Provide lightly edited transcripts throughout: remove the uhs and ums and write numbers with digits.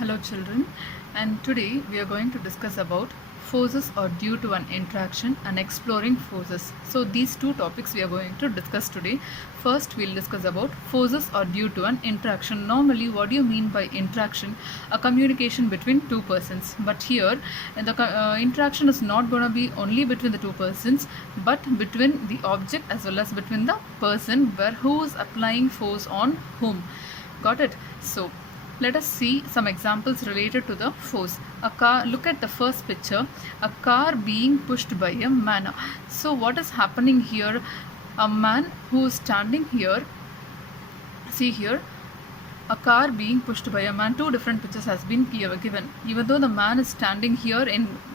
Hello children, and today we are going to discuss about forces are due to an interaction and exploring forces. So these two topics we are going to discuss today. First we'll discuss about forces are due to an interaction. Normally what do you mean by interaction? A communication between two persons. But here the interaction is not going to be only between the two persons but between the object as well as between the person where who is applying force on whom. Got it? So let us see some examples related to the force. A car, look at the first picture, a car being pushed by a man. So what is happening here? A man who is standing here, see here, a car being pushed by a man. Two different pictures has been given. Even though the man is standing here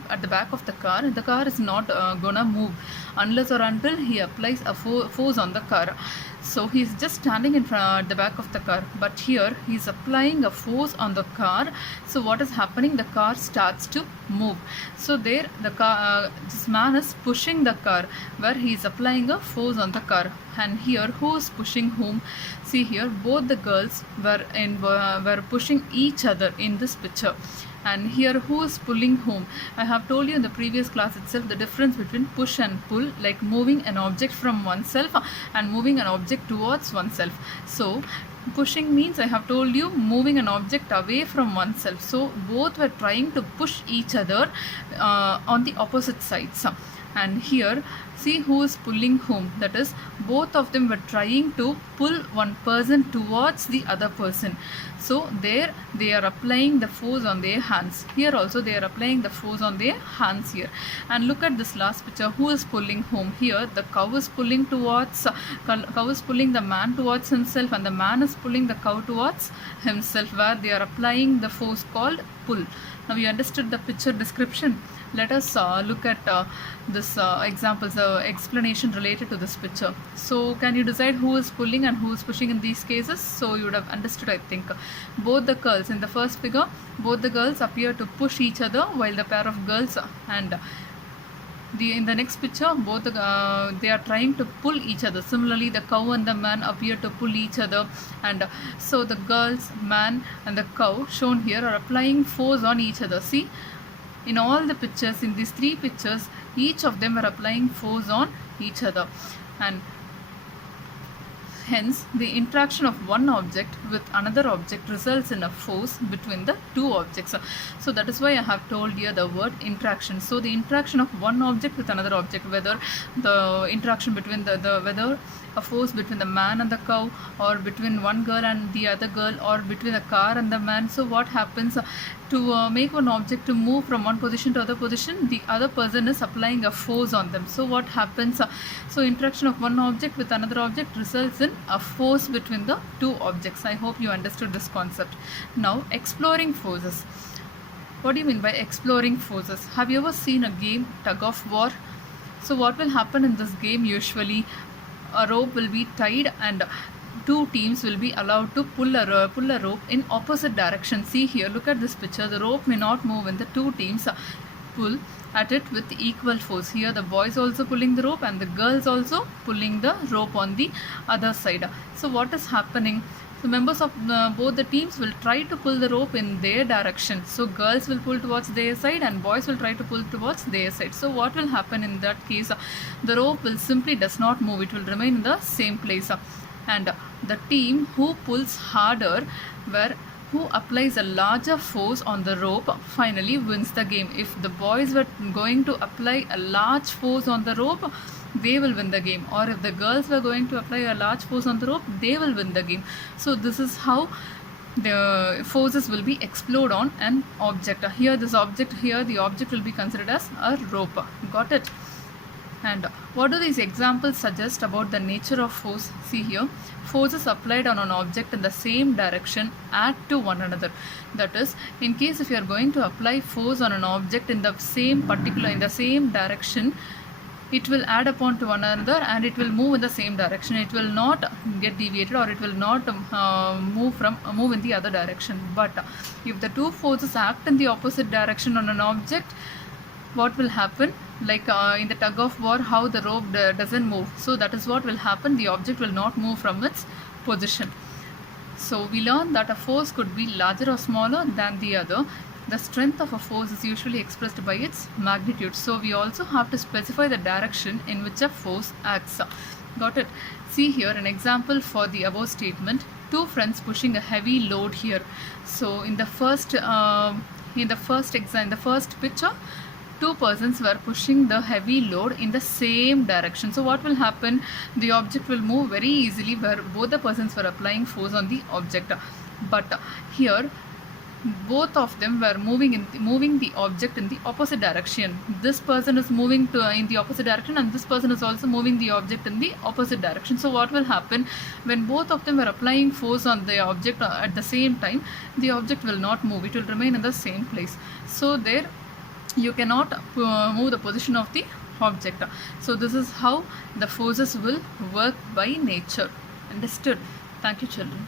at the back of the car is not gonna move unless or until he applies a force on the car. So he is just standing in front at the back of the car, but here he is applying a force on the car. So what is happening? The car starts to move. So there the car, this man is pushing the car where he is applying a force on the car. And here who is pushing whom? See here, both the girls were pushing each other in this picture. And here who is pulling whom? I have told you in the previous class itself the difference between push and pull, like moving an object from oneself and moving an object towards oneself. So pushing means, I have told you, moving an object away from oneself. So both were trying to push each other on the opposite sides. And here see who is pulling whom, that is both of them were trying to pull one person towards the other person. So there they are applying the force on their hands. Here also they are applying the force on their hands here. And look at this last picture, who is pulling whom? Here the cow is pulling the man towards himself, and the man is pulling the cow towards himself, where they are applying the force called pull. Now you understood the picture description. Let us look at this examples, the explanation related to this picture. So can you decide who is pulling and who is pushing in these cases? So you would have understood, I think. Both the girls in the first figure, both the girls appear to push each other, while the pair of girls and in the next picture both they are trying to pull each other. Similarly the cow and the man appear to pull each other, and so the girls, man and the cow shown here are applying force on each other. See, in all the pictures, in these three pictures, each of them are applying force on each other, and hence the interaction of one object with another object results in a force between the two objects. So that is why I have told here the word interaction. So the interaction of one object with another object, whether the interaction between whether a force between the man and the cow, or between one girl and the other girl, or between the car and the man. So what happens? To make one object to move from one position to other position, the other person is applying a force on them. So what happens? So interaction of one object with another object results in a force between the two objects. I hope you understood this concept. Now exploring forces. What do you mean by exploring forces? Have you ever seen a game, tug of war? So what will happen in this game? Usually a rope will be tied and two teams will be allowed to pull a rope in opposite direction. See here, look at this picture. The rope may not move when the two teams pull at it with equal force. Here the boys also pulling the rope and the girls also pulling the rope on the other side. So what is happening? So members of both the teams will try to pull the rope in their direction. So girls will pull towards their side and boys will try to pull towards their side. So what will happen in that case? The rope will simply does not move. It will remain in the same place. And the team who pulls harder, who applies a larger force on the rope, finally wins the game. If the boys were going to apply a large force on the rope, they will win the game, or if the girls were going to apply a large force on the rope, they will win the game. So this is how the forces will be explored on an object. Here this object, here the object will be considered as a rope. Got it? And what do these examples suggest about the nature of force? See here, forces applied on an object in the same direction add to one another. That is, in case if you are going to apply force on an object in the same direction, it will add upon to one another and it will move in the same direction. It will not get deviated, or it will not move in the other direction. But if the two forces act in the opposite direction on an object, what will happen? Like in the tug of war, how the rope doesn't move. So that is what will happen. The object will not move from its position. So we learned that a force could be larger or smaller than the other. The strength of a force is usually expressed by its magnitude. So we also have to specify the direction in which a force acts. Got it? See here an example for the above statement. Two friends pushing a heavy load here. So in the first picture, two persons were pushing the heavy load in the same direction. So what will happen? The object will move very easily where both the persons were applying force on the object. But here both of them were moving the object in the opposite direction. This person is moving in the opposite direction, and this person is also moving the object in the opposite direction. So what will happen? When both of them were applying force on the object at the same time, the object will not move. It will remain in the same place. So there you cannot move the position of the object. So this is how the forces will work by nature. Understood? Thank you, children.